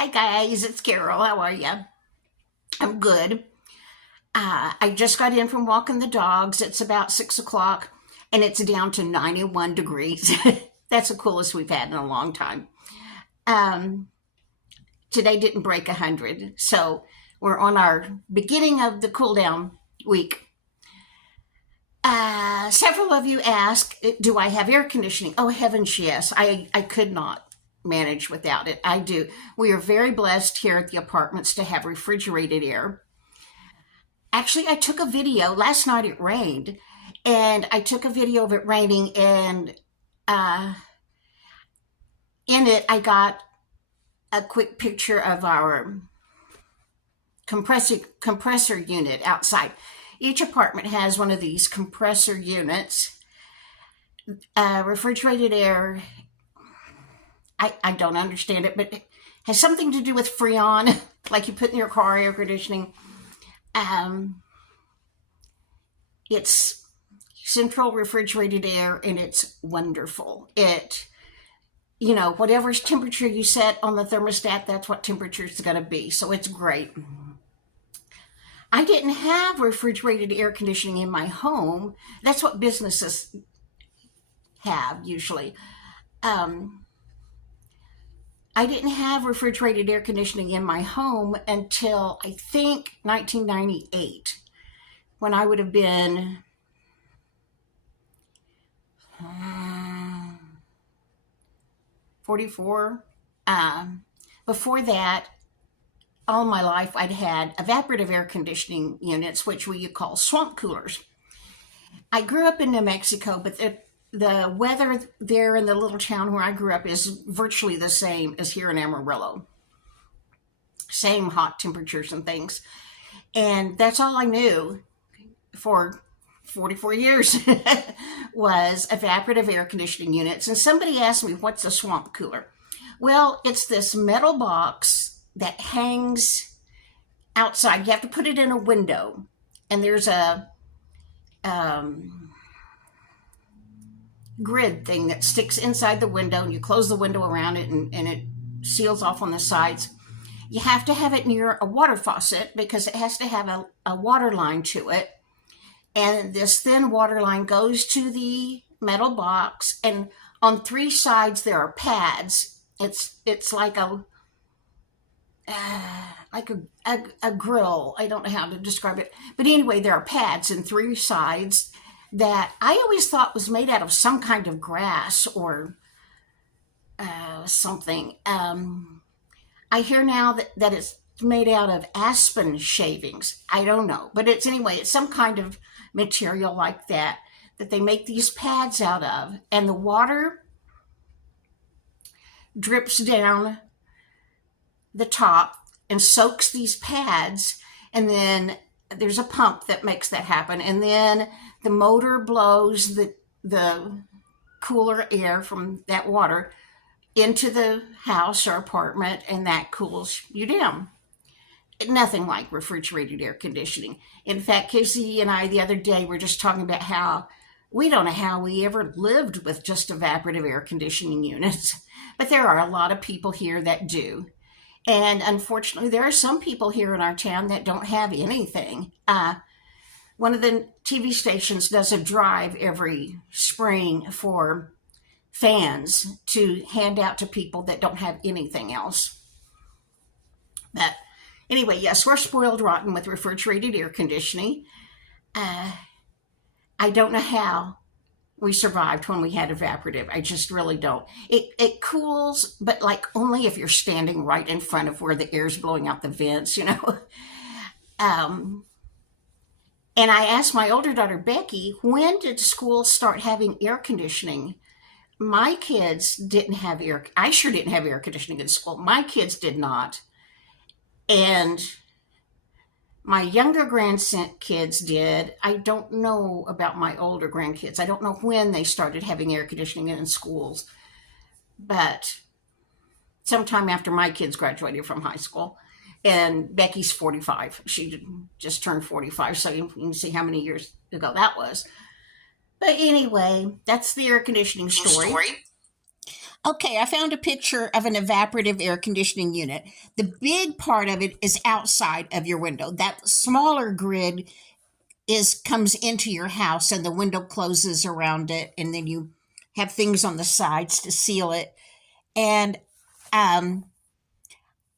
Hi guys, it's Carol. How are you? I'm good. I just got in from walking the dogs. It's about 6 o'clock and it's down to 91 degrees. That's the coolest we've had in a long time. Um, Today didn't break 100, so we're on our beginning of the cool down week. Several of you ask, do I have air conditioning? Oh, heavens, yes. I could not manage without it. I do. We are very blessed here at the apartments to have refrigerated air. Actually, I took a video last night. It rained, and I took a video of it raining, and uh, in it, I got a quick picture of our compressor unit outside. Each apartment has one of these compressor units. Refrigerated air, I don't understand it, but it has something to do with Freon, like you put in your car air conditioning. Um, it's central refrigerated air, and it's wonderful. Whatever temperature you set on the thermostat, that's what temperature it's going to be. So it's great. I didn't have refrigerated air conditioning in my home. That's what businesses have usually. Um, I didn't have refrigerated air conditioning in my home until I think 1998, when I would have been 44. Before that, all my life I'd had evaporative air conditioning units, which we call swamp coolers. I grew up in New Mexico, but the weather there in the little town where I grew up is virtually the same as here in Amarillo. Same hot temperatures and things. And that's all I knew for 44 years was evaporative air conditioning units. And somebody asked me, what's a swamp cooler? Well, it's this metal box that hangs outside. You have to put it in a window, and there's a grid thing that sticks inside the window, and you close the window around it, and it seals off on the sides. You have to have it near a water faucet because it has to have a water line to it. And this thin water line goes to the metal box, and on three sides there are pads. It's like a grill. I don't know how to describe it, but anyway, there are pads in three sides that I always thought was made out of some kind of grass or something. I hear now that it's made out of aspen shavings. I don't know, but it's some kind of material like that they make these pads out of, and the water drips down the top and soaks these pads, and then there's a pump that makes that happen, and then the motor blows the cooler air from that water into the house or apartment, and that cools you down. Nothing like refrigerated air conditioning. In fact, Casey and I the other day were just talking about how we don't know how we ever lived with just evaporative air conditioning units, but there are a lot of people here that do. And unfortunately, there are some people here in our town that don't have anything. One of the TV stations does a drive every spring for fans to hand out to people that don't have anything else. But anyway, yes, we're spoiled rotten with refrigerated air conditioning. Uh, I don't know how we survived when we had evaporative. I just really don't. It cools, but like only if you're standing right in front of where the air's blowing out the vents. Um, and I asked my older daughter Becky, when did school start having air conditioning? My kids didn't have air. I sure didn't have air conditioning in school. My kids did not, and my younger grandkids did. I don't know about my older grandkids. I don't know when they started having air conditioning in schools, but sometime after my kids graduated from high school. And Becky's 45. She just turned 45, so you can see how many years ago that was. But anyway, that's the air conditioning story. Okay, I found a picture of an evaporative air conditioning unit. The big part of it is outside of your window. That smaller grid comes into your house and the window closes around it, and then you have things on the sides to seal it. And um,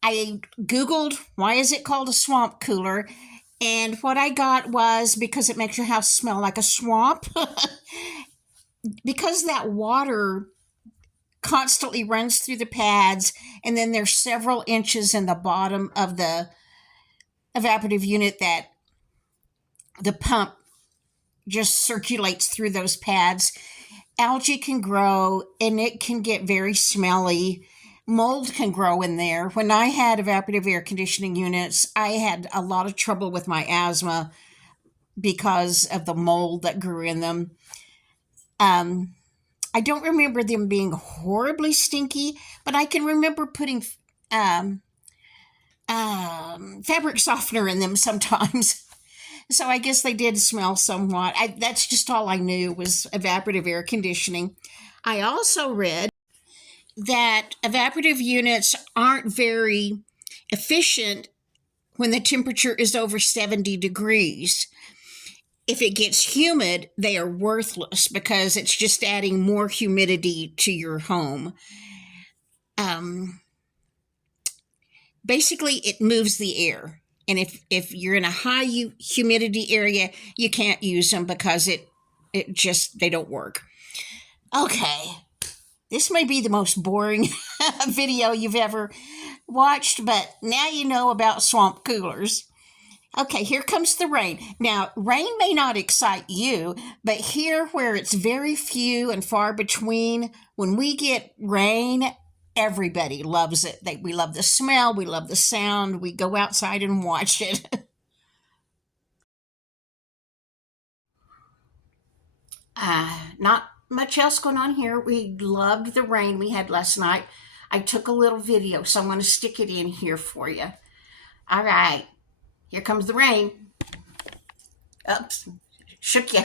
I Googled, why is it called a swamp cooler? And what I got was because it makes your house smell like a swamp. Because that water constantly runs through the pads, and then there's several inches in the bottom of the evaporative unit that the pump just circulates through those pads. Algae can grow and it can get very smelly. Mold can grow in there. When I had evaporative air conditioning units, I had a lot of trouble with my asthma because of the mold that grew in them. I don't remember them being horribly stinky, but I can remember putting fabric softener in them sometimes. So I guess they did smell somewhat. That's just all I knew was evaporative air conditioning. I also read that evaporative units aren't very efficient when the temperature is over 70 degrees. If it gets humid, they are worthless because it's just adding more humidity to your home. Basically, it moves the air. And if you're in a high humidity area, you can't use them because they don't work. Okay, this may be the most boring video you've ever watched, but now you know about swamp coolers. Okay, here comes the rain. Now, rain may not excite you, but here where it's very few and far between, when we get rain, everybody loves it. We love the smell, we love the sound, we go outside and watch it. Not much else going on here. We loved the rain we had last night. I took a little video, so I'm going to stick it in here for you. All right, here comes the rain. Oops, shook you.